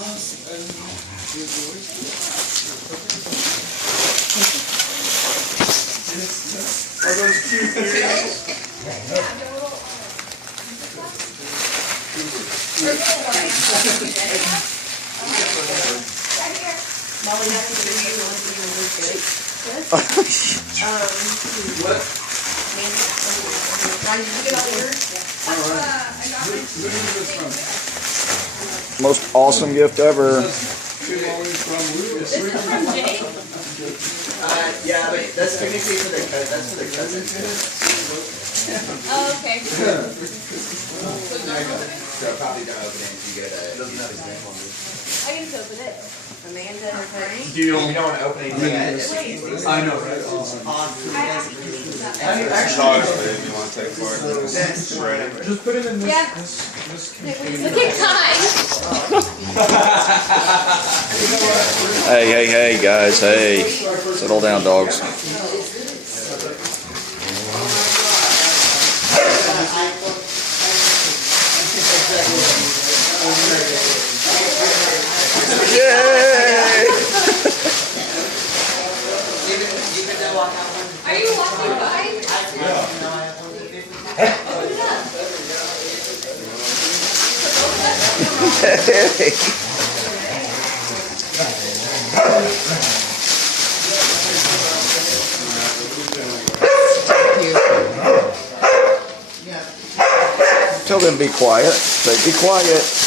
Are those cute earrings? Molly, that's what you want to do with good. What? Ryan, did you get all yours? Where did you get this from? Most awesome gift ever. Two Molly's from Lucas. This is from Jay. Yeah, but that's technically for the cousin. That's for the cousin. Oh, okay. So probably don't open it until you get a. I can just open it. Amanda or Frank? Deal. We don't want to open anything yet. I know, right? Awesome. Dogs, babe, you want to take part in this? Shred it. Just put it in this, Yeah. this Look at time. Hey, guys, hey. Settle down, dogs. Yay! Are you watching guys? Hey. Tell them to be quiet. Say, be quiet.